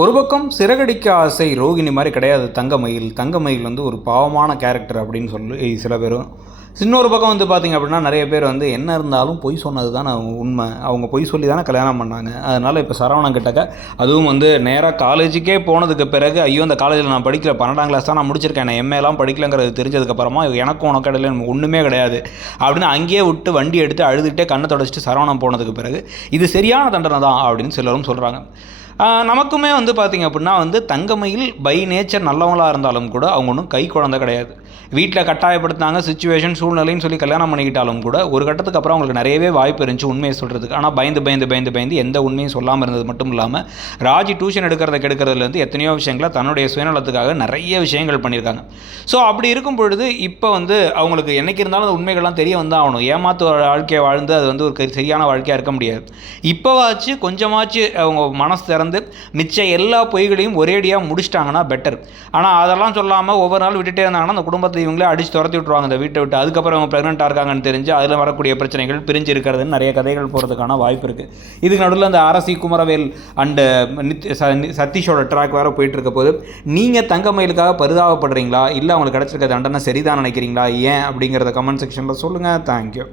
ஒரு பக்கம் சிறகடிக்க ஆசை ரோகிணி மாதிரி கிடையாது தங்கமயில். தங்கமயில் வந்து ஒரு பாவமான கேரக்டர் அப்படின்னு சொல்லி சில பேரும். இன்னொரு பக்கம் வந்து பார்த்திங்க அப்படின்னா நிறைய பேர் வந்து என்ன இருந்தாலும் பொய் சொன்னது தானே உண்மை, அவங்க பொய் சொல்லி தானே கல்யாணம் பண்ணாங்க. அதனால் இப்போ சரவணன் கிட்டக்க அதுவும் வந்து நேராக காலேஜுக்கே போனதுக்கு பிறகு ஐயோ இந்த காலேஜில் நான் படிக்கல, 12ஆம் கிளாஸ் தான் நான் முடிச்சிருக்கேன், நான் எம்ஏலாம் படிக்கலங்கிறது தெரிஞ்சதுக்கப்புறமா எனக்கும் உனக்கு இடையில ஒன்றுமே கிடையாது அப்படின்னு அங்கேயே விட்டு வண்டி எடுத்து அழுதுகிட்டே கண்ணை தொடச்சிட்டு சரவணன் போனதுக்கு பிறகு இது சரியான தண்டனை தான் அப்படின்னு சிலரும் சொல்கிறாங்க. நமக்குமே வந்து பார்த்திங்க அப்படின்னா வந்து தங்கமயில் பை நேச்சர் நல்லவங்களாக இருந்தாலும் கூட அவங்க ஒன்றும் கை குழந்தை கிடையாது. வீட்டில் கட்டாயப்படுத்தினாங்க, சுச்சுவேஷன் சூழ்நிலைன்னு சொல்லி கல்யாணம் பண்ணிக்கிட்டாலும் கூட ஒரு கட்டத்துக்கு அப்புறம் அவங்களுக்கு நிறையவே வாய்ப்பு இருந்துச்சு உண்மையை சொல்கிறதுக்கு. ஆனால் பயந்து எந்த உண்மையும் சொல்லாமல் இருந்தது மட்டும் இல்லாமல் ராஜி டியூஷன் கெடுக்கிறதுலேருந்து எத்தனையோ விஷயங்களை தன்னுடைய சுயநலத்துக்காக நிறைய விஷயங்கள் பண்ணியிருக்காங்க. ஸோ அப்படி இருக்கும் பொழுது இப்போ வந்து அவங்களுக்கு என்றைக்கு இருந்தாலும் அந்த உண்மைகள்லாம் தெரிய வந்தால் ஆகணும். ஏமாத்து வாழ்க்கையை வாழ்ந்து அது வந்து ஒரு சரியான வாழ்க்கையாக இருக்க முடியாது. இப்போவாச்சு கொஞ்சமாச்சு அவங்க மனசு திறந்து மிச்ச எல்லா பொய்களையும் ஒரேடியாக முடிச்சிட்டாங்கன்னா பெட்டர். ஆனால் அதெல்லாம் சொல்லாமல் ஒவ்வொரு நாள் விட்டுட்டே இருந்தாங்கன்னா அந்த குடும்பத்தை இவங்களே அடித்து துரத்தி விட்டுருவாங்க இந்த வீட்டை விட்டு. அதுக்கப்புறம் அவங்க ப்ரெக்னெண்ட்டாக இருக்காங்கன்னு தெரிஞ்சு அதில் வரக்கூடிய பிரச்சனைகள் பிரிஞ்சு இருக்கிறதுன்னு நிறைய கதைகள் போகிறதுக்கான வாய்ப்பு இருக்குது. இதுக்கு நடுவில் அந்த அரசி குமரவேல் அண்டு சதீஷோட ட்ராக் வேறு போயிட்டு இருக்க போது நீங்கள் தங்கமயிலுக்காக பரிதாபப்படுறீங்களா, இல்லை அவங்களுக்கு கிடச்சிருக்க தண்டனை சரிதான் நினைக்கிறீங்களா, ஏன் அப்படிங்கிறத கமெண்ட் செக்ஷனில் சொல்லுங்கள். தேங்க்யூ.